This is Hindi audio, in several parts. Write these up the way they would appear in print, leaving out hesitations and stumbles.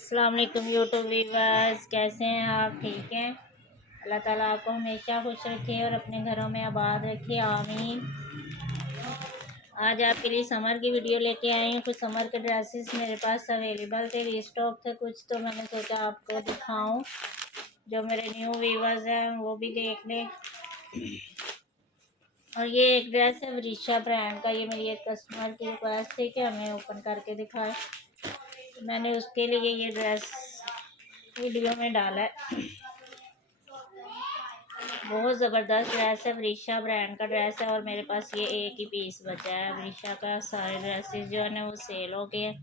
अस्सलाम वालेकुम यूट्यूब व्यूअर्स, कैसे हैं आप? ठीक हैं। अल्लाह ताला आपको हमेशा खुश रखे और अपने घरों में आबाद रखे, आमीन। आज आपके लिए समर की वीडियो लेके आई हूँ। कुछ समर के ड्रेसेस मेरे पास अवेलेबल थे, रिस्टॉक थे कुछ, तो मैंने सोचा आपको दिखाऊं। जो मेरे न्यू व्यूअर्स हैं वो भी देख लें। और ये एक ड्रेस है वरीशा ब्रांड का। ये मेरी एक कस्टमर की रिक्वेस्ट थी कि हमें ओपन करके दिखाए, मैंने उसके लिए ये ड्रेस वीडियो में डाला है। बहुत ज़बरदस्त ड्रेस है, वरीशा ब्रांड का ड्रेस है और मेरे पास ये एक ही पीस बचा है वरीशा का। सारे ड्रेसेस जो है ना वो सेल हो गए।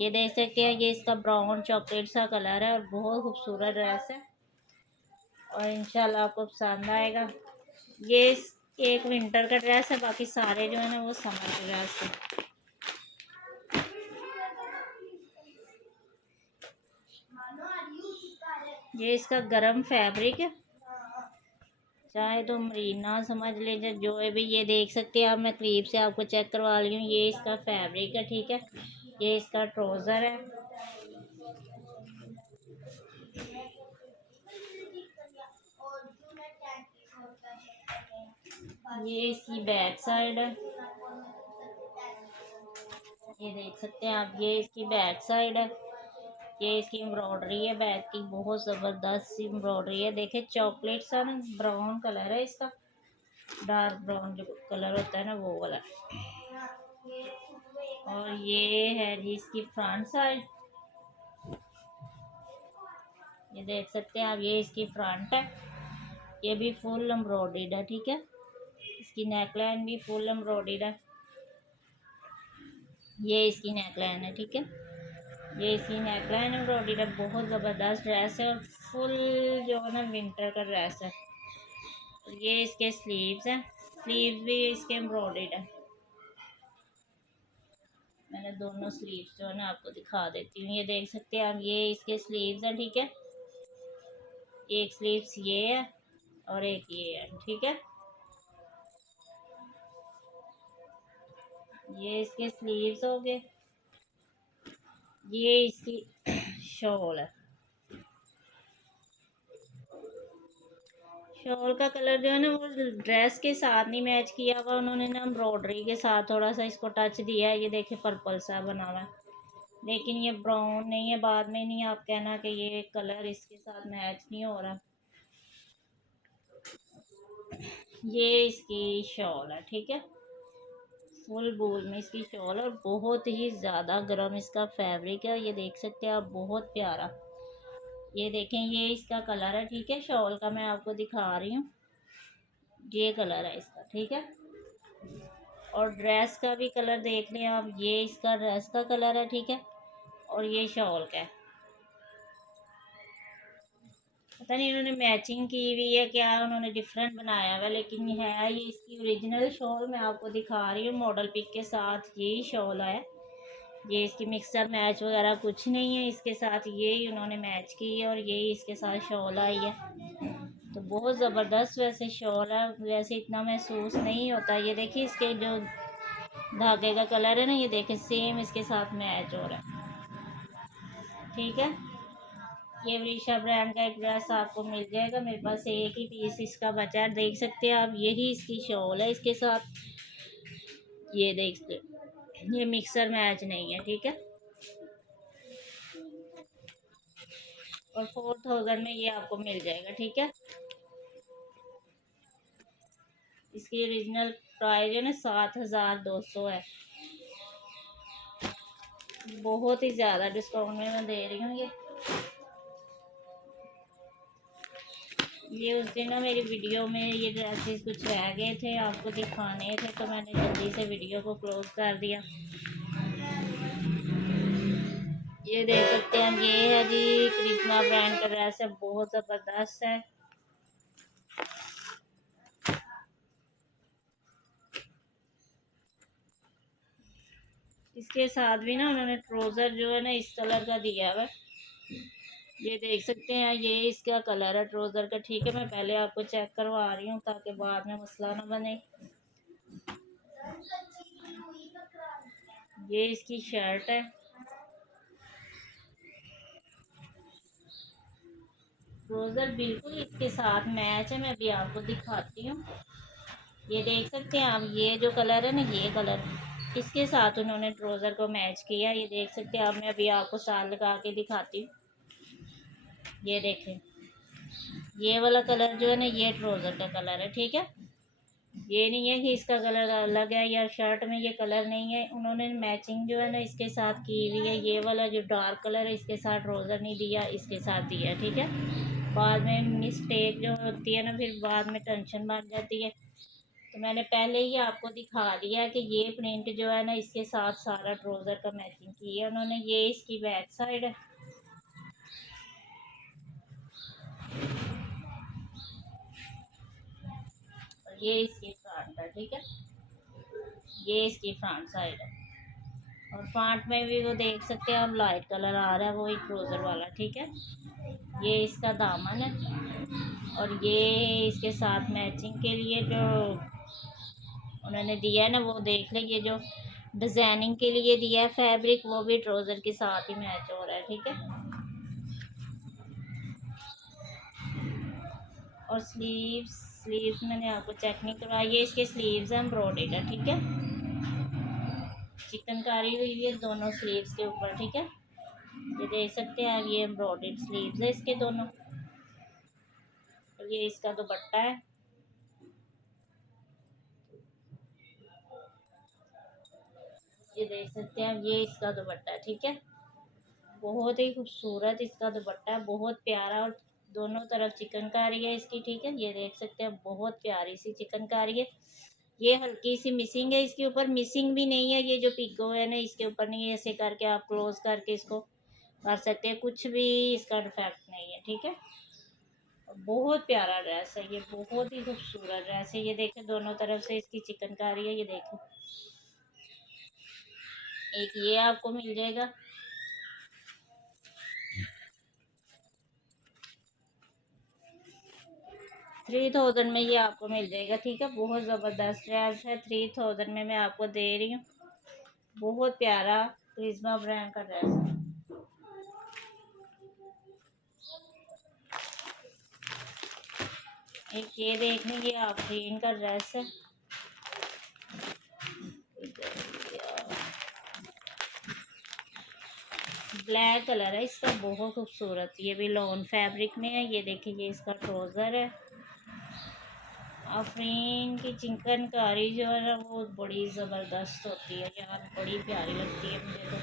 ये देख सकते हैं, ये इसका ब्राउन चॉकलेट सा कलर है और बहुत खूबसूरत ड्रेस है और इंशाल्लाह आपको पसंद आएगा। ये एक विंटर का ड्रेस है, बाकी सारे जो है ना वो समर के ड्रेस है। ये इसका गर्म फैब्रिक है, चाहे तो मरीना समझ लीजिए जो है भी। ये देख सकते हैं आप, मैं करीब से आपको चेक करवा रही हूँ। ये इसका फैब्रिक है, ठीक है। ये इसका ट्राउज़र है। ये इसकी बैक साइड है, ये देख सकते हैं आप। ये इसकी बैक साइड है। ये इसकी एम्ब्रॉयडरी है बैक की, बहुत ज़बरदस्त सी एम्ब्रॉयडरी है। देखे चॉकलेट सा ना ब्राउन कलर है इसका, डार्क ब्राउन जो कलर होता है ना वो वाला। और ये है जी इसकी फ्रंट साइड, ये देख सकते हैं आप। ये इसकी फ्रंट है, ये भी फुल एम्ब्रॉयडर्ड है, ठीक है। इसकी नेकलाइन भी फुल एम्ब्रॉयडर्ड है। ये इसकी नेकलाइन है, ठीक है। ये इसकी नेकलाइन एम्ब्रॉयडर्ड है। बहुत ज़बरदस्त ड्रेस है और फुल जो है ना विंटर का ड्रेस है। ये इसके स्लीव्स हैं, स्लीव्स भी इसके एम्ब्रॉयडर्ड है। मैंने दोनों स्लीव्स जो है ना आपको दिखा देती हूँ। ये देख सकते हैं आप, ये इसके स्लीव्स हैं, ठीक है। एक स्लीव्स ये है और एक ये है, ठीक है। ये इसके स्लीव्स हो गए। ये इसकी शॉल है। शॉल का कलर जो है ना वो ड्रेस के साथ नहीं मैच किया हुआ उन्होंने ना, एम्ब्रॉयडरी के साथ थोड़ा सा इसको टच दिया है। ये देखिए पर्पल सा बना हुआ है, लेकिन ये ब्राउन नहीं है। बाद में नहीं आप कहना कि ये कलर इसके साथ मैच नहीं हो रहा। ये इसकी शॉल है, ठीक है। फुल बूल में इसकी शॉल और बहुत ही ज़्यादा गर्म इसका फैब्रिक है। ये देख सकते हैं आप, बहुत प्यारा। ये देखें, ये इसका कलर है, ठीक है। शॉल का मैं आपको दिखा रही हूँ, ये कलर है इसका, ठीक है। और ड्रेस का भी कलर देख लें आप, ये इसका ड्रेस का कलर है, ठीक है। और ये शॉल का है। पता नहीं इन्होंने मैचिंग की हुई है क्या, उन्होंने डिफरेंट बनाया हुआ, लेकिन ये है, ये इसकी ओरिजिनल शॉल मैं आपको दिखा रही हूँ मॉडल पिक के साथ। यही शॉल है, ये इसकी मिक्सर मैच वगैरह कुछ नहीं है इसके साथ, यही उन्होंने मैच की है और यही इसके साथ शॉल आई है। तो बहुत ज़बरदस्त वैसे शॉल है, वैसे इतना महसूस नहीं होता। ये देखिए इसके जो धागे का कलर है ना, ये देखें सेम इसके साथ मैच हो रहा है, ठीक है। ये वरीशा ब्रांड का एक ड्रेस आपको मिल जाएगा। मेरे पास एक ही पीस इसका बचा है, देख सकते हैं आप। यही इसकी शॉल है इसके साथ, ये देख सकते, ये मिक्सर मैच नहीं है, ठीक है। और 4000 में ये आपको मिल जाएगा, ठीक है। इसकी ओरिजिनल प्राइस है ना 7200 है। बहुत ही ज़्यादा डिस्काउंट में मैं दे रही हूँ ये उस दिन ना मेरी वीडियो में ये ड्रेसेस कुछ रह गए थे, आपको दिखाने थे, तो मैंने जल्दी से वीडियो को क्लोज कर दिया। ये देख सकते हैं, ये है जी करिश्मा ब्रांड का ड्रेस है, बहुत ज़बरदस्त है। इसके साथ भी ना उन्होंने ट्राउज़र जो है ना इस कलर का दिया हुआ है, ये देख सकते हैं। ये इसका कलर है ट्राउज़र का, ठीक है। मैं पहले आपको चेक करवा रही हूँ ताकि बाद में मसला ना बने। ये इसकी शर्ट है, ट्राउज़र बिल्कुल इसके साथ मैच है। मैं अभी आपको दिखाती हूँ। ये देख सकते हैं आप, ये जो कलर है ना, ये कलर इसके साथ उन्होंने ट्राउज़र को मैच किया। ये देख सकते हैं आप, मैं अभी आपको साथ लगा के दिखाती हूँ। ये देखें, ये वाला कलर जो है ना, ये ट्राउज़र का कलर है, ठीक है। ये नहीं है कि इसका कलर अलग है या शर्ट में ये कलर नहीं है। उन्होंने मैचिंग जो है ना इसके साथ की हुई है। ये वाला जो डार्क कलर है इसके साथ ट्राउज़र नहीं दिया, इसके साथ दिया है, ठीक है। बाद में मिस्टेक जो होती है ना, फिर बाद में टेंशन बन जाती है। तो मैंने पहले ही आपको दिखा दिया कि ये प्रिंट जो है ना इसके साथ सारा ट्राउज़र का मैचिंग की है उन्होंने। ये इसकी बैक साइड है और ये इसकी फ्रंट है, ठीक है। ये इसकी फ्रंट साइड है और फ्रंट में भी वो देख सकते हैं आप, लाइट कलर आ रहा है, वो एक ट्राउज़र वाला, ठीक है। ये इसका दामन है और ये इसके साथ मैचिंग के लिए जो उन्होंने दिया है ना, वो देख लें। ये जो डिज़ाइनिंग के लिए दिया है फैब्रिक, वो भी ट्राउज़र के साथ ही मैच हो रहा है, ठीक है। और स्लीव्स, स्लीव्स मैंने आपको चेक नहीं करवाई। ये इसके स्लीव्स हैं, एम्ब्रॉयडर्ड है, ठीक है। चिकनकारी हुई है दोनों स्लीव्स के ऊपर, ठीक है। ये देख सकते हैं आप, ये एम्ब्रॉयडर्ड स्लीव्स है इसके दोनों। और ये इसका दुपट्टा है। ये देख सकते हैं आप, ये इसका दुपट्टा है, ठीक है। बहुत ही खूबसूरत इसका दुपट्टा है, बहुत प्यारा। और दोनों तरफ चिकनकारी है इसकी, ठीक है। ये देख सकते हैं, बहुत प्यारी सी चिकनकारी है। ये हल्की सी मिसिंग है, इसके ऊपर मिसिंग भी नहीं है। ये जो पिको है ना, इसके ऊपर नहीं है। ऐसे करके आप क्लोज करके इसको कर सकते हैं, कुछ भी इसका डिफेक्ट नहीं है, ठीक है। बहुत प्यारा ड्रेस है ये, बहुत ही खूबसूरत ड्रेस है। ये देखें, दोनों तरफ से इसकी चिकनकारी है। ये देखें, एक ये आपको मिल जाएगा। 3000 में ये आपको मिल जाएगा, ठीक है। बहुत ज़बरदस्त ड्रेस है, 3000 में मैं आपको दे रही हूँ। बहुत प्यारा क्रिस्मा ब्रांड का ड्रेस है। एक ये देख लें, ये आफरीन का ड्रेस है। ब्लैक कलर है इसका, बहुत खूबसूरत। ये भी लॉन फैब्रिक में है। ये देखिए, ये इसका ट्राउज़र है। आफरीन की चिकनकारी जो है ना, वो बड़ी ज़बरदस्त होती है यार, बड़ी प्यारी लगती है मुझे तो।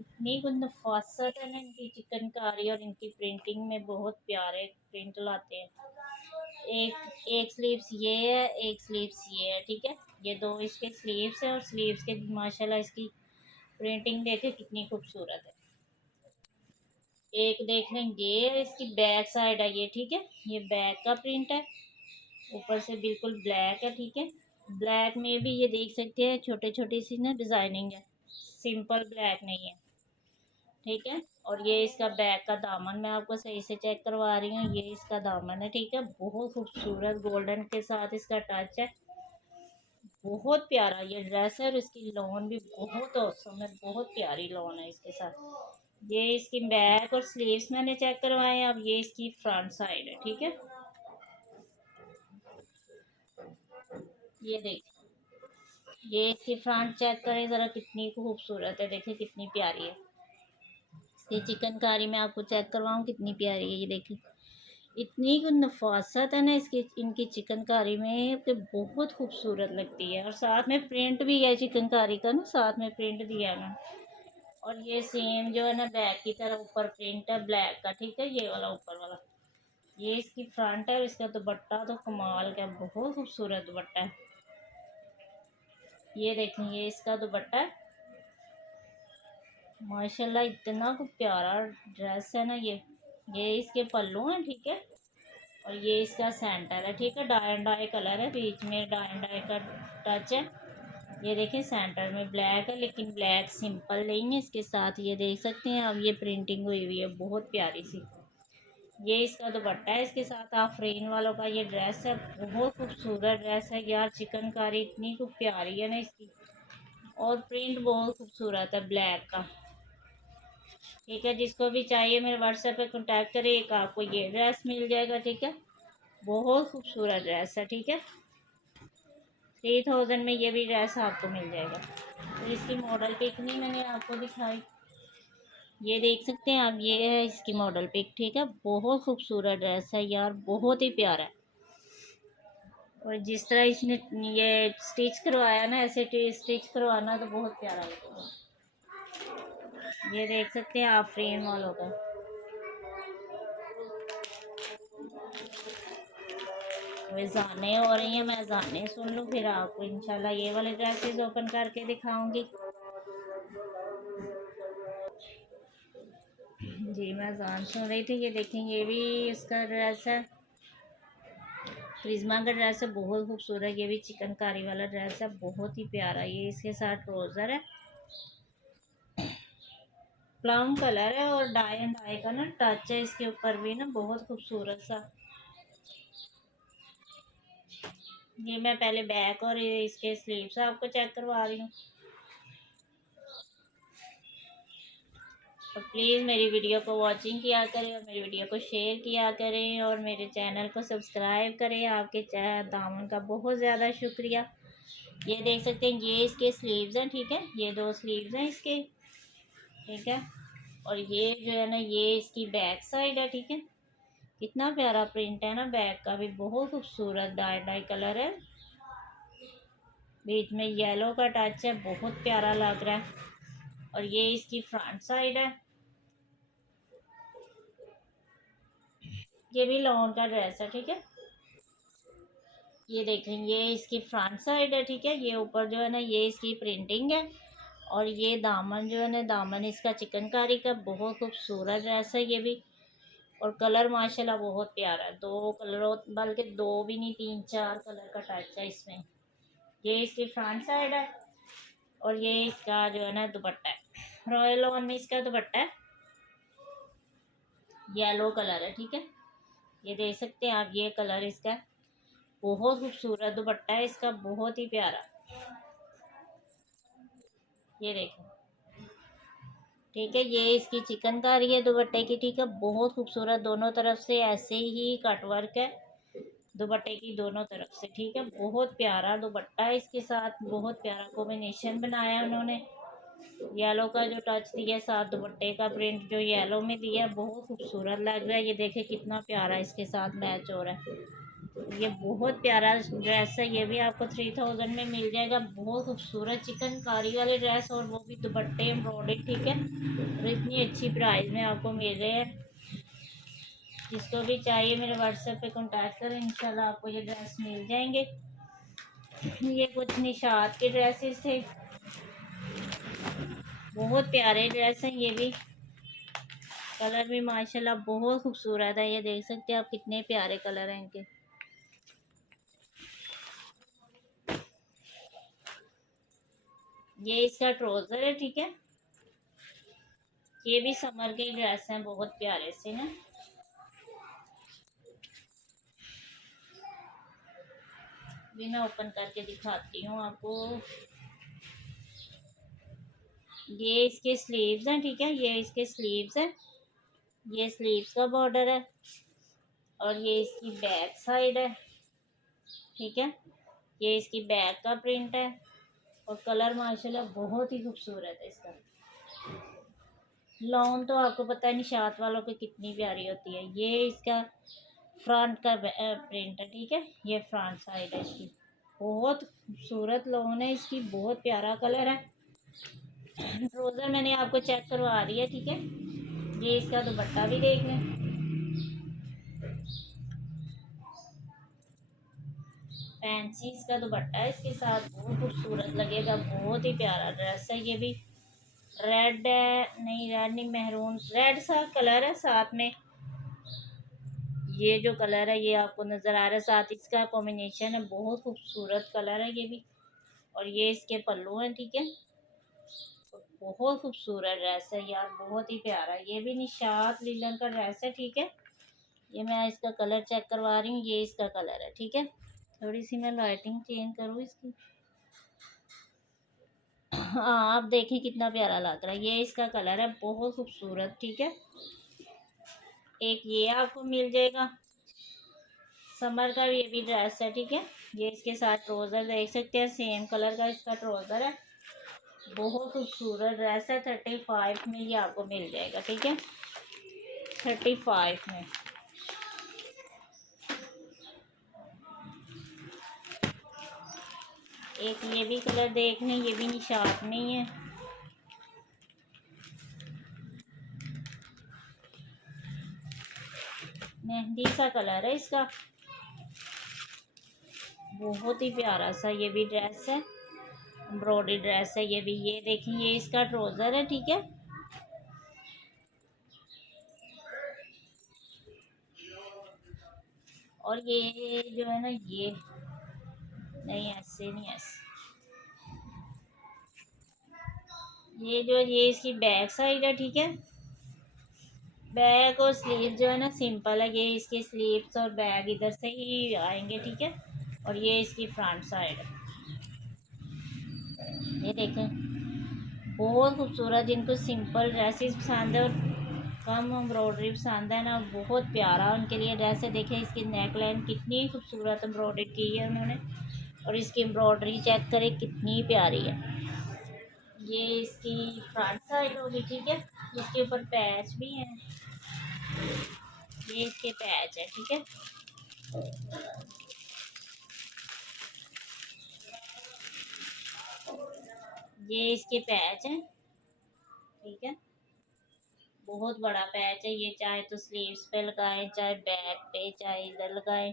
इतनी कुछ नफासत है ना इनकी चिकनकारी, और इनकी प्रिंटिंग में बहुत प्यारे प्रिंट लाते हैं। एक स्लीव्स ये है, एक स्लीव्स ये है, ठीक है। ये दो इसके स्लीव्स है और स्लीव्स के माशाल्लाह इसकी प्रिंटिंग देखे कितनी खूबसूरत है। एक देख लें, ये इसकी बैक साइड है ये, ठीक है। ये बैक का प्रिंट है, ऊपर से बिल्कुल ब्लैक है, ठीक है। ब्लैक में भी ये देख सकते हैं छोटे छोटी सी ना डिज़ाइनिंग है, सिंपल ब्लैक नहीं है, ठीक है। और ये इसका बैक का दामन मैं आपको सही से चेक करवा रही हूँ। ये इसका दामन है, ठीक है। बहुत खूबसूरत गोल्डन के साथ इसका टच है। बहुत प्यारा ये ड्रेस है और इसकी लॉन भी बहुत औसम है, बहुत प्यारी लॉन है इसके साथ। ये इसकी बैक और स्लीव्स मैंने चेक करवाए। अब ये इसकी फ्रंट साइड है, ठीक है। ये देखिए, ये इसकी फ्रंट चेक करें ज़रा, कितनी खूबसूरत है, देखिए कितनी प्यारी है। इसकी चिकनकारी मैं आपको चेक करवाऊँ, कितनी प्यारी है। ये देखिए, इतनी नफासत है ना इसकी, इनकी चिकनकारी में, कि बहुत खूबसूरत लगती है। और साथ में प्रिंट भी है चिकनकारी का ना, साथ में प्रिंट दिया है ना। और ये सेम जो है ना, बैक की तरफ ऊपर प्रिंट है ब्लैक का, ठीक है। ये वाला ऊपर वाला, ये इसकी फ्रंट है। और इसका दुपट्टा तो कमाल का, बहुत खूबसूरत दुपट्टा है। ये देखें, ये इसका दुपट्टा है, माशाल्लाह इतना कुछ प्यारा ड्रेस है ना ये इसके पल्लू हैं, ठीक है। और ये इसका सेंटर है, ठीक है। डाई एंड डाई कलर है, बीच में डाई एंड डाई का टच है। ये देखिए, सेंटर में ब्लैक है, लेकिन ब्लैक सिंपल नहीं है। इसके साथ ये देख सकते हैं अब, ये प्रिंटिंग हुई हुई है बहुत प्यारी सी। ये इसका दुपट्टा है, इसके साथ आफरीन वालों का ये ड्रेस है। बहुत खूबसूरत ड्रेस है यार, चिकनकारी इतनी खूब प्यारी है ना इसकी, और प्रिंट बहुत खूबसूरत है ब्लैक का। ठीक है। जिसको भी चाहिए मेरे व्हाट्सएप पे कांटेक्ट करें, एक आपको ये ड्रेस मिल जाएगा। ठीक है, बहुत खूबसूरत ड्रेस है। ठीक है, 3000 में ये भी ड्रेस आपको मिल जाएगा। तो इसकी मॉडल पिक नहीं मैंने आपको दिखाई, ये देख सकते हैं आप, ये है इसकी मॉडल पिक। ठीक है, बहुत खूबसूरत ड्रेस है यार, बहुत ही प्यारा है। और जिस तरह इसने ये स्टिच करवाया ना, ऐसे स्टिच करवाना तो बहुत प्यारा लगेगा। ये देख सकते हैं आप फ्रेम वालों का। जाने हो रही हैं, मैं जाने सुन लूँ, फिर आपको इंशाल्लाह ये वाले ड्रेसेस ओपन करके दिखाऊंगी। जी, मैं जान सुन रही थी। ये देखें, ये भी इसका ड्रेस है, क्रिश्मा का ड्रेस है, बहुत खूबसूरत। ये भी चिकनकारी वाला ड्रेस है, बहुत ही प्यारा। ये इसके साथ ट्राउज़र है, प्लम कलर है, और डाई एंड डाई का ना टच है इसके ऊपर भी ना, बहुत खूबसूरत सा। ये मैं पहले बैक और इसके स्लीव्स आपको चेक करवा रही हूँ। तो प्लीज़ मेरी वीडियो को वॉचिंग किया करें, और मेरी वीडियो को शेयर किया करें, और मेरे चैनल को सब्सक्राइब करें। आपके दामन का बहुत ज़्यादा शुक्रिया। ये देख सकते हैं, ये इसके स्लीव्स हैं। ठीक है, ये 2 स्लीव्स हैं इसके। ठीक है, और ये जो है ना, ये इसकी बैक साइड है। ठीक है, कितना प्यारा प्रिंट है ना, बैक का भी बहुत खूबसूरत डाई डाई कलर है, बीच में येलो का टच है, बहुत प्यारा लग रहा है। और ये इसकी फ्रंट साइड है। ये भी लॉन का ड्रेस है। ठीक है, ये देखें, ये इसकी फ्रंट साइड है। ठीक है, ये ऊपर जो है ना, ये इसकी प्रिंटिंग है, और ये दामन जो है ना, दामन इसका चिकनकारी का, बहुत खूबसूरत ड्रेस है ये भी। और कलर माशाल्लाह बहुत प्यारा है, 2 कलरों, बल्कि 2 भी नहीं, 3-4 कलर का टच है इसमें। ये इसकी फ्रंट साइड है, और ये इसका जो है ना दुपट्टा है, रॉयल ऑन में इसका दुपट्टा है, येलो कलर है। ठीक है, ये देख सकते हैं आप, ये कलर इसका है, बहुत खूबसूरत दुपट्टा है इसका, बहुत ही प्यारा। ये देखो, ठीक है, ये इसकी चिकनकारी है दुपट्टे की। ठीक है, बहुत खूबसूरत, दोनों तरफ से ऐसे ही कट वर्क है दुपट्टे की, दोनों तरफ से। ठीक है, बहुत प्यारा दुपट्टा है इसके साथ, बहुत प्यारा कॉम्बिनेशन बनाया उन्होंने। येलो का जो टच दिया साथ, दुपट्टे का प्रिंट जो येलो में दिया, बहुत खूबसूरत लग रहा है। ये देखे कितना प्यारा इसके साथ मैच हो रहा है। ये बहुत प्यारा ड्रेस है, ये भी आपको 3000 में मिल जाएगा। बहुत खूबसूरत चिकनकारी वाले ड्रेस, और वो भी दुपट्टे एम्ब्रॉयडर्ड। ठीक है, और इतनी अच्छी प्राइस में आपको मिल रहे हैं। जिसको भी चाहिए मेरे व्हाट्सएप पे कांटेक्ट करें, इंशाल्लाह आपको ये ड्रेस मिल जाएंगे। ये कुछ निशात के ड्रेसेस थे, बहुत प्यारे ड्रेस हैं ये भी। कलर भी माशाल्लाह बहुत खूबसूरत है, ये देख सकते हैं आप, कितने प्यारे कलर हैं इनके। ये इसका ट्राउज़र है। ठीक है, ये भी समर के ड्रेस हैं, बहुत प्यारे से ना। भी मैं ओपन करके दिखाती हूँ आपको। ये इसके स्लीव्स हैं। ठीक है, ये इसके स्लीव्स हैं, ये स्लीव्स का बॉर्डर है, और ये इसकी बैक साइड है। ठीक है, ये इसकी बैक का प्रिंट है, और कलर माशाल्लाह बहुत ही खूबसूरत है इसका। लॉन तो आपको पता है निशात वालों की कितनी प्यारी होती है। ये इसका फ्रंट का प्रिंट है। ठीक है, ये फ्रंट साइड है इसकी, बहुत खूबसूरत लॉन है इसकी, बहुत प्यारा कलर है। ट्राउज़र मैंने आपको चेक करवा रही है। ठीक है, ये इसका दुपट्टा भी देख लें, फैंसी इसका दुपट्टा है इसके साथ, बहुत खूबसूरत लगेगा, बहुत ही प्यारा ड्रेस है ये भी। रेड है, नहीं रेड नहीं, मेहरून रेड सा कलर है साथ में। ये जो कलर है ये आपको नज़र आ रहा है, साथ इसका कॉम्बिनेशन है, बहुत खूबसूरत कलर है ये भी। और ये इसके पल्लू हैं। ठीक है, बहुत खूबसूरत ड्रेस है यार, बहुत ही प्यारा। ये भी निशात लीलन का ड्रेस है। ठीक है, ये मैं इसका कलर चेक करवा रही हूँ, ये इसका कलर है। ठीक है, थोड़ी सी मैं लाइटिंग चेंज करूँ इसकी। हाँ, आप देखें कितना प्यारा लग रहा है। ये इसका कलर है, बहुत खूबसूरत। ठीक है, एक ये आपको मिल जाएगा समर का, ये भी ड्रेस है। ठीक है, ये इसके साथ ट्राउज़र देख सकते हैं, सेम कलर का इसका ट्राउज़र है। बहुत खूबसूरत ड्रेस है। 35 में ये आपको मिल जाएगा। ठीक है, 35 में। एक ये भी कलर देख लें, ये भी निशान नहीं है। मेहंदी सा कलर है इसका, बहुत ही प्यारा सा। ये भी ड्रेस है, एम्ब्रॉयडरी ड्रेस है ये भी। ये देखें, ये इसका ट्राउज़र है। ठीक है, और ये जो है ना, ये नहीं, ऐसे नहीं, ऐसे। ये जो, ये इसकी बैक साइड है। ठीक है, बैक और स्लीव जो है ना सिंपल है। ये इसके स्लीव्स और बैग इधर से ही आएंगे। ठीक है, और ये इसकी फ्रंट साइड है। ये देखें, बहुत खूबसूरत। जिनको सिंपल ड्रेसेस पसंद है और कम एम्ब्रॉयडरी पसंद है ना, बहुत प्यारा उनके लिए ड्रेस है। देखें, इसकी नेक लाइन कितनी खूबसूरत एम्ब्रॉयडरी की है उन्होंने, और इसकी एम्ब्रॉयडरी चेक करें कितनी प्यारी है। ये इसकी फ्रंट साइड होगी। ठीक है, इसके ऊपर पैच भी है, ये इसके पैच है। ठीक है, ये इसके पैच है। ठीक है, बहुत बड़ा पैच है ये, चाहे तो स्लीव्स पे लगाएं, चाहे बैक पे, चाहे इधर लगाएं।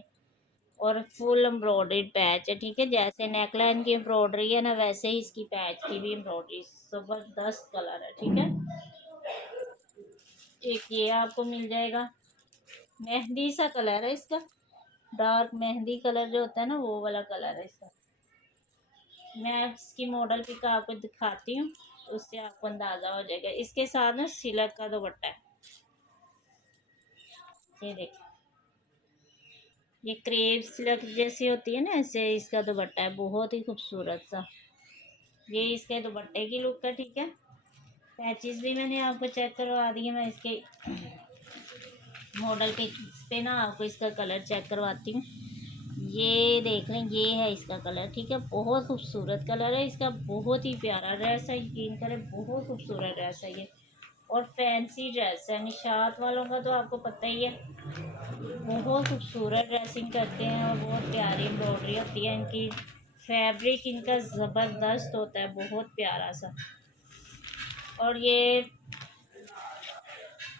और फुल एम्ब्रॉयडर्ड पैच है। ठीक है, जैसे नेकलाइन की एम्ब्रॉयडरी है ना, वैसे ही इसकी पैच की भी एम्ब्रॉयडरी। ज़बरदस्त कलर है। ठीक है, एक ये आपको मिल जाएगा, मेहंदी सा कलर है इसका, डार्क मेहंदी कलर जो होता है ना, वो वाला कलर है इसका। मैं इसकी मॉडल पिक आपको दिखाती हूँ, उससे आपको अंदाज़ा हो जाएगा। इसके साथ ना सिल्क का दुपट्टा है। ये देखिए, ये क्रेप सिल्क जैसी होती है ना, ऐसे इसका दुपट्टा है, बहुत ही खूबसूरत सा। ये इसके दुपट्टे की लुक है। ठीक है, पैचेस भी मैंने आपको चेक करवा दिए। मैं इसके मॉडल के पे ना आपको इसका कलर चेक करवाती हूँ। ये देख लें, ये है इसका कलर। ठीक है, बहुत खूबसूरत कलर है इसका, बहुत ही प्यारा ड्रेस है। यकीन करें, बहुत खूबसूरत ड्रेस है ये, और फैंसी ड्रेस है। निशात वालों का तो आपको पता ही है, बहुत खूबसूरत ड्रेसिंग करते हैं और बहुत प्यारी एम्ब्रॉयडरी होती है इनकी। फैब्रिक इनका ज़बरदस्त होता है, बहुत प्यारा सा। और ये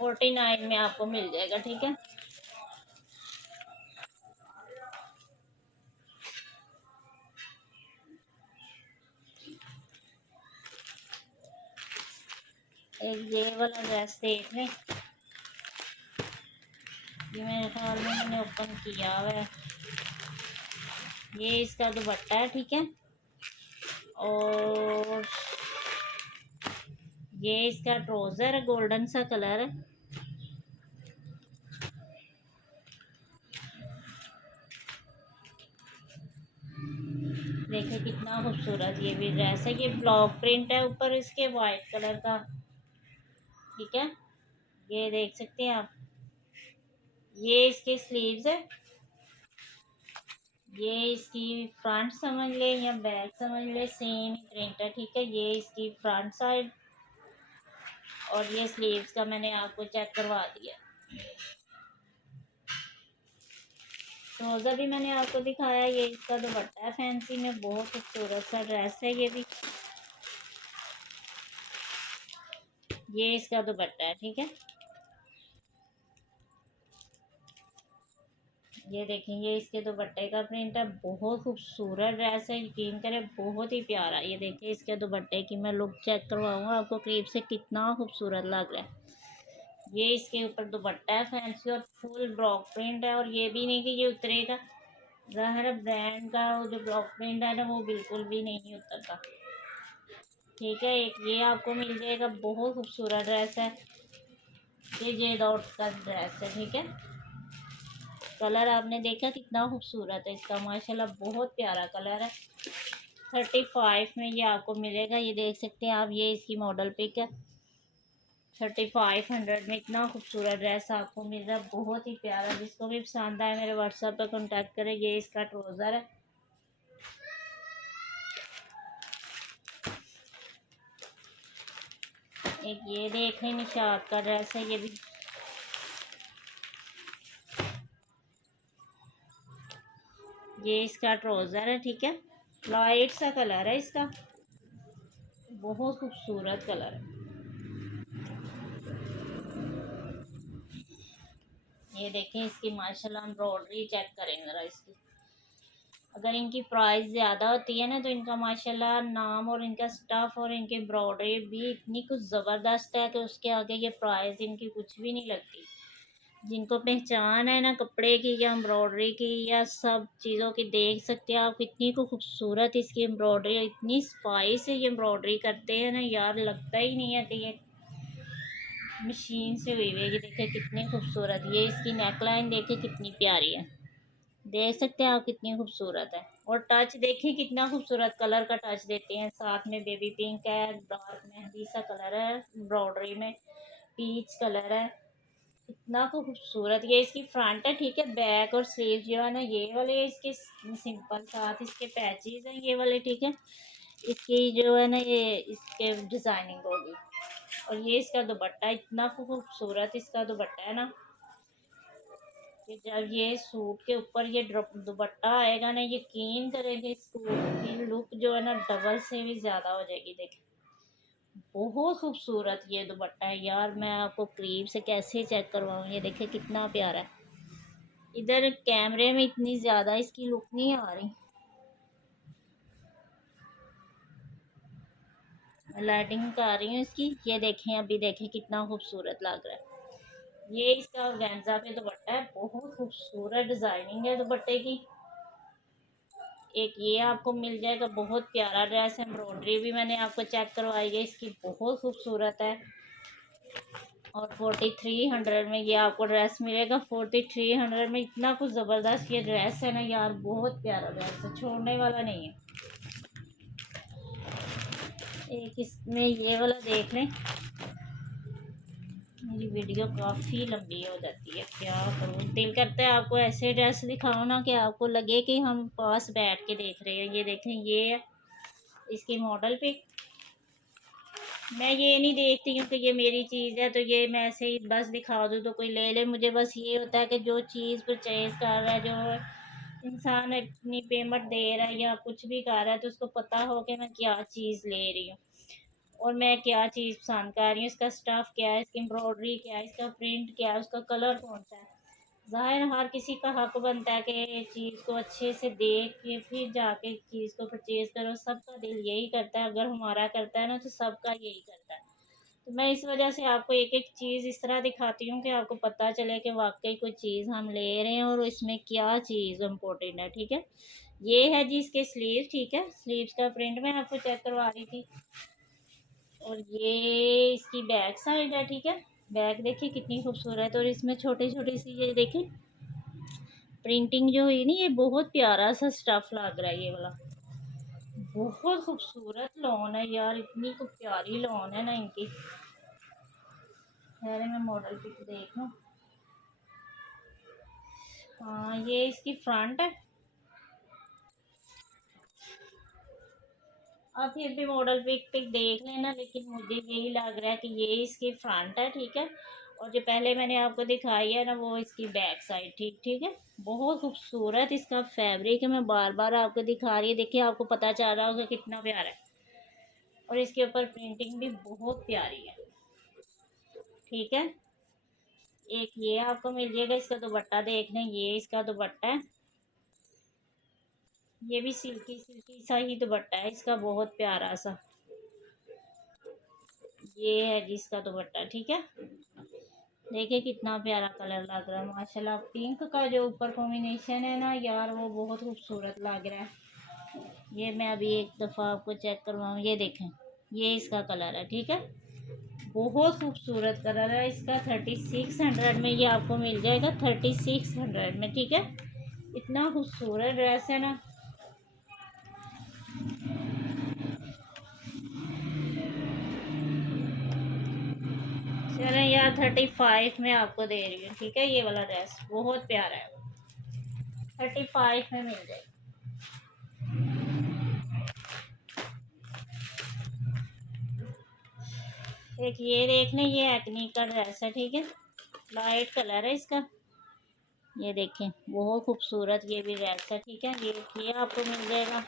49 में आपको मिल जाएगा। ठीक है, एक ये वाला ड्रेस देख लें, ये मेरे ख्याल में मैंने ओपन किया हुआ है। ये इसका दुपट्टा है। ठीक है, और ये इसका ट्राउज़र है, गोल्डन सा कलर है। देखिए कितना खूबसूरत ये भी ड्रेस है। ये ब्लॉक प्रिंट है ऊपर इसके, वाइट कलर का। ठीक है, ये देख सकते हैं आप, ये इसके स्लीव्स है। ये इसकी फ्रंट समझ ले या बैक समझ ले, सेम प्रिंट है। ठीक है, ये इसकी फ्रंट साइड, और ये स्लीव्स का मैंने आपको चेक करवा दिया। ट्राउज़र भी मैंने आपको दिखाया। ये इसका दुपट्टा है फैंसी में, बहुत खूबसूरत सा ड्रेस है ये भी। ये इसका दुपट्टा है। ठीक है, ये देखें, ये इसके दुपट्टे का प्रिंट है, बहुत खूबसूरत ड्रेस है। यकीन करें, बहुत ही प्यारा। ये देखिए, इसके दुपट्टे की मैं लुक चेक करवाऊँगा आपको करीब से, कितना खूबसूरत लग रहा है। ये इसके ऊपर दुपट्टा है फैंसी, और फुल ब्लॉक प्रिंट है। और ये भी नहीं कि ये उतरेगा, ज़ाहिर ब्रांड का जो ब्लॉक प्रिंट है ना, वो बिल्कुल भी नहीं उतरता। ठीक है, एक ये आपको मिल जाएगा, बहुत खूबसूरत ड्रेस है। ये जेडॉट का ड्रेस है। ठीक है, कलर आपने देखा कितना खूबसूरत है इसका, माशाल्लाह बहुत प्यारा कलर है। 35 में ये आपको मिलेगा। ये देख सकते हैं आप, ये इसकी मॉडल पिक है। 3500 में इतना खूबसूरत ड्रेस आपको मिल रहा है, बहुत ही प्यारा। जिसको भी पसंद आए मेरे व्हाट्सएप पर कांटेक्ट करें। ये इसका ट्राउज़र है। एक ये देख लें, निशात का ड्रेस है ये भी। ये इसका ट्राउज़र है, ठीक है। लाइट सा कलर है इसका, बहुत खूबसूरत कलर है। ये देखें इसकी माशाल्लाह एम्ब्रॉयडरी चेक करें ज़रा इसकी। अगर इनकी प्राइस ज़्यादा होती है ना तो इनका माशाल्लाह नाम और इनका स्टफ़ और इनकी एम्ब्रॉयडरी भी इतनी कुछ ज़बरदस्त है कि उसके आगे ये प्राइस इनकी कुछ भी नहीं लगती। जिनको पहचान है ना कपड़े की या एम्ब्रॉयडरी की या सब चीज़ों की, देख सकते हैं आप कितनी को खूबसूरत इसकी एम्ब्रॉयडरी, इतनी सफाई से ये एम्ब्रॉयडरी करते हैं ना यार, लगता ही नहीं है कि ये मशीन से हुई हुई है। देखे कितनी खूबसूरत, ये इसकी नेकलाइन देखे कितनी प्यारी है, देख सकते हैं आप कितनी खूबसूरत है। और टच देखिए कितना खूबसूरत कलर का टच देते हैं। साथ में बेबी पिंक है, डार्क मेहंदी सा कलर है, एम्ब्रॉयडरी में पीच कलर है, इतना खूबसूरत। ये इसकी फ्रंट है, ठीक है। बैक और स्लीव जो है ना ये वाले इसके सिंपल, साथ इसके पैचेस हैं ये वाले, ठीक है। इसकी जो है ना ये इसके डिज़ाइनिंग होगी। और ये इसका दुपट्टा, इतना खूबसूरत इसका दुपट्टा है ना कि जब ये सूट के ऊपर ये दुपट्टा आएगा ना, यकीन करेंगे इस सूट की लुक जो है ना डबल से भी ज़्यादा हो जाएगी। देखिए बहुत खूबसूरत ये दुपट्टा है यार, मैं आपको करीब से कैसे चेक करवाऊँ। ये देखिए कितना प्यारा है। इधर कैमरे में इतनी ज़्यादा इसकी लुक नहीं आ रही, लाइटिंग कर रही हूँ इसकी। ये देखें, अभी देखें कितना खूबसूरत लग रहा है। ये इसका ऑर्गेन्जा पे दुपट्टा है, बहुत खूबसूरत डिज़ाइनिंग है दुपट्टे की। एक ये आपको मिल जाएगा, बहुत प्यारा ड्रेस है। एम्ब्रॉयडरी भी मैंने आपको चेक करवाई है इसकी, बहुत खूबसूरत है। और 4300 में ये आपको ड्रेस मिलेगा। 4300 में इतना कुछ ज़बरदस्त ये ड्रेस है ना यार, बहुत प्यारा ड्रेस है, छोड़ने वाला नहीं है। एक इसमें ये वाला देख लें। मेरी वीडियो काफ़ी लंबी हो जाती है, क्या करूँ। दिल करता है आपको ऐसे ड्रेस दिखाओ ना कि आपको लगे कि हम पास बैठ के देख रहे हैं। ये देखें, ये है इसकी मॉडल पिक। मैं ये नहीं देखती हूँ कि ये मेरी चीज़ है तो ये मैं ऐसे ही बस दिखा दूँ तो कोई ले ले। मुझे बस ये होता है कि जो चीज़ परचेज़ कर रहा है, जो इंसान अपनी पेमेंट दे रहा है या कुछ भी कर रहा है, तो उसको पता हो कि मैं क्या चीज़ ले रही हूँ और मैं क्या चीज़ पसंद कर रही हूँ। इसका स्टफ़ क्या है, इसकी एम्ब्रॉयडरी क्या है, इसका प्रिंट क्या है, उसका कलर कौन सा है। ज़ाहिर हर किसी का हक बनता है कि चीज़ को अच्छे से देख के फिर जाके चीज़ को परचेज़ करो। सबका दिल यही करता है, अगर हमारा करता है ना तो सबका यही करता है। तो मैं इस वजह से आपको एक एक चीज़ इस तरह दिखाती हूँ कि आपको पता चले कि वाकई कोई चीज़ हम ले रहे हैं और इसमें क्या चीज़ इम्पोर्टेंट है, ठीक है। ये है जी इसके स्लीव, ठीक है। स्लीव्स का प्रिंट मैं आपको चेक करवा रही थी। और ये इसकी बैक साइड है, ठीक है। बैक देखिए कितनी खूबसूरत है। और इसमें छोटी छोटी सी ये देखिए प्रिंटिंग जो हुई नहीं, ये बहुत प्यारा सा स्टफ लग रहा है ये वाला, बहुत खूबसूरत लॉन है यार, इतनी को प्यारी लॉन है ना इनकी। खैर मैं मॉडल पिक देख लूँ। हाँ ये इसकी फ्रंट है। आप फिर भी मॉडल पिक देख लेना, लेकिन मुझे यही लग रहा है कि ये इसकी फ्रंट है, ठीक है। और जो पहले मैंने आपको दिखाई है ना वो इसकी बैक साइड, ठीक ठीक है। बहुत खूबसूरत इसका फैब्रिक है, मैं बार बार आपको दिखा रही है। देखिए आपको पता चल रहा होगा कितना प्यारा है। और इसके ऊपर प्रिंटिंग भी बहुत प्यारी है, ठीक है। एक ये आपको मिल जाएगा। इसका दुपट्टा देख लें, ये इसका दुपट्टा है। ये भी सिल्की सिल्की सा ही दुपट्टा है इसका, बहुत प्यारा सा। ये है जिसका दुपट्टा, ठीक है। देखिए कितना प्यारा कलर लग रहा है माशाल्लाह। पिंक का जो ऊपर कॉम्बिनेशन है ना यार, वो बहुत खूबसूरत लग रहा है। ये मैं अभी एक दफ़ा आपको चेक करवाऊँ। ये देखें, ये इसका कलर है, ठीक है। बहुत खूबसूरत कलर है इसका। 3600 में ये आपको मिल जाएगा, 3600 में, ठीक है। इतना खूबसूरत ड्रेस है ना। चलें यार 35 में आपको दे रही हूँ, ठीक है। ये वाला ड्रेस बहुत प्यारा है, 35 में मिल जाएगी। एक ये देख लें, ये एक्नी का ड्रेस है, ठीक है। लाइट कलर है इसका, ये देखें बहुत खूबसूरत ये भी ड्रेस है, ठीक है। ये आपको मिल जाएगा।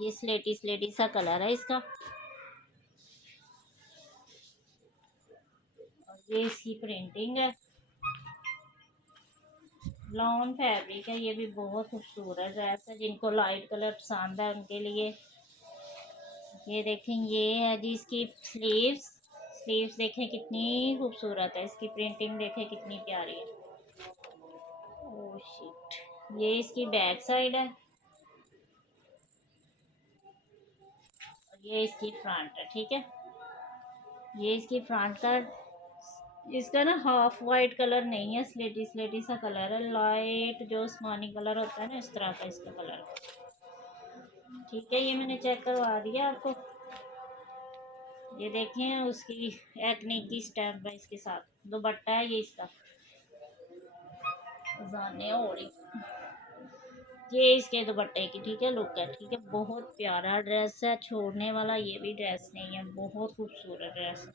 ये स्लेटी स्लेटी सा कलर है इसका, और ये इसकी प्रिंटिंग है, लॉन फैब्रिक है। ये भी बहुत खूबसूरत ड्रेस है, जिनको लाइट कलर पसंद है उनके लिए। ये देखें, ये है जी इसकी स्लीव्स। स्लीव्स देखें कितनी खूबसूरत है, इसकी प्रिंटिंग देखें कितनी प्यारी है। ओह शिट, ये इसकी बैक साइड है, और ये इसकी फ्रंट है, ठीक है। ये इसकी फ्रंट का, इसका ना हाफ वाइट कलर नहीं है, स्लेटी स्लेटी सा कलर है, लाइट जो आसमानी कलर होता है ना, इस तरह का इसका कलर, ठीक है। ये मैंने चेक करवा दिया आपको। ये देखें उसकी एक्ने की स्टैम्प है इसके साथ, दुपट्टा है ये इसका, जाने हो रही, ये इसके दुपट्टे की, ठीक है, लुक है, ठीक है। बहुत प्यारा ड्रेस है, छोड़ने वाला ये भी ड्रेस नहीं है, बहुत खूबसूरत ड्रेस है।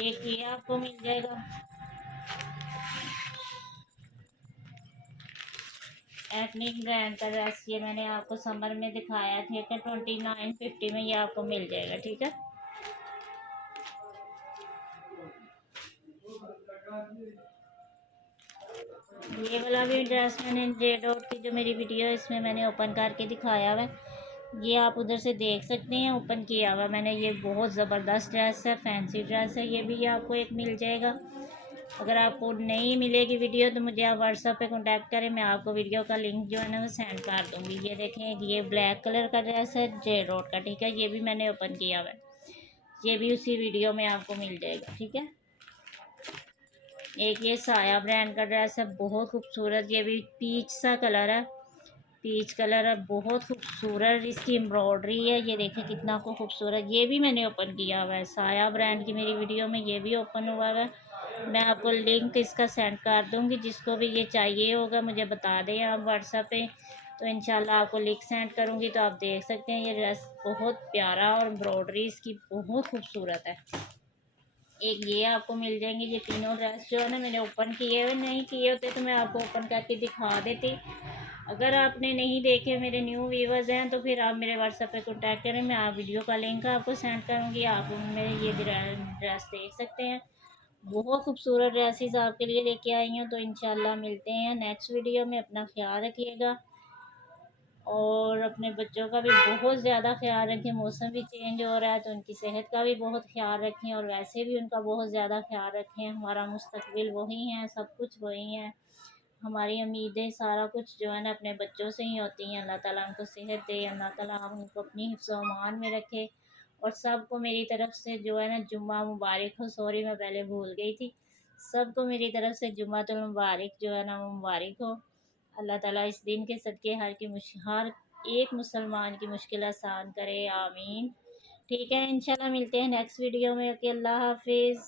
एक ये आपको मिल जाएगा, एथनिक ब्रांड का ड्रेस। ये मैंने आपको समर में दिखाया था कि 2950 में ये आपको मिल जाएगा, ठीक है। ये वाला भी ड्रेस मैंने जे डॉट की जो मेरी वीडियो है इसमें मैंने ओपन करके दिखाया हुआ है, ये आप उधर से देख सकते हैं, ओपन किया हुआ मैंने। ये बहुत ज़बरदस्त ड्रेस है, फैंसी ड्रेस है, ये भी आपको एक मिल जाएगा। अगर आपको नहीं मिलेगी वीडियो तो मुझे आप व्हाट्सएप पे कांटेक्ट करें, मैं आपको वीडियो का लिंक जो है ना वो सेंड कर दूँगी। ये देखें, ये ब्लैक कलर का ड्रेस है जे डॉट का, ठीक है। ये भी मैंने ओपन किया हुआ है, ये भी उसी वीडियो में आपको मिल जाएगा, ठीक है। एक ये साया ब्रांड का ड्रेस है, बहुत खूबसूरत, ये भी पीच सा कलर है, पीच कलर है, बहुत खूबसूरत इसकी एम्ब्रॉयडरी है। ये देखें कितना को खूबसूरत, ये भी मैंने ओपन किया हुआ है, साया ब्रांड की मेरी वीडियो में ये भी ओपन हुआ है। मैं आपको लिंक इसका सेंड कर दूंगी, जिसको भी ये चाहिए होगा मुझे बता दें आप व्हाट्सएप पे, तो इंशाल्लाह आपको लिंक सेंड करूंगी, तो आप देख सकते हैं। ये ड्रेस बहुत प्यारा और एम्ब्रॉयडरी इसकी बहुत खूबसूरत है। एक ये आपको मिल जाएंगे, ये तीनों ड्रेस जो है ना मैंने ओपन किए हुए, नहीं किए होते तो मैं आपको ओपन करके दिखा देती। अगर आपने नहीं देखे, मेरे न्यू व्यूवर्स हैं, तो फिर आप मेरे व्हाट्सएप पे कांटेक्ट करें, मैं आप वीडियो का लिंक आपको सेंड करूँगी, आप मेरे ये ड्रेस देख सकते हैं। बहुत खूबसूरत ड्रेसेस आपके लिए लेके आई हूँ, तो इंशाल्लाह मिलते हैं नेक्स्ट वीडियो में। अपना ख्याल रखिएगा और अपने बच्चों का भी बहुत ज़्यादा ख्याल रखें, मौसम भी चेंज हो रहा है तो उनकी सेहत का भी बहुत ख्याल रखें, और वैसे भी उनका बहुत ज़्यादा ख्याल रखें। हमारा मुस्तकबिल वही है, सब कुछ वही है, हमारी उम्मीदें सारा कुछ जो है ना अपने बच्चों से ही होती हैं। अल्लाह ताला उनको सेहत दे, अल्लाह ताला उनको अपनी हिफ्ज़ व अमान में रखे। और सबको मेरी तरफ से जो है ना जुम्मा मुबारक हो, सॉरी मैं पहले भूल गई थी, सबको मेरी तरफ से जुम्मातुल मुबारक जो है ना वो मुबारक हो। अल्लाह ताला इस दिन के सदक़े हर एक मुसलमान की मुश्किल आसान करे, आमीन। ठीक है, इंशाल्लाह मिलते हैं नेक्स्ट वीडियो में। ओके, अल्लाह हाफिज़।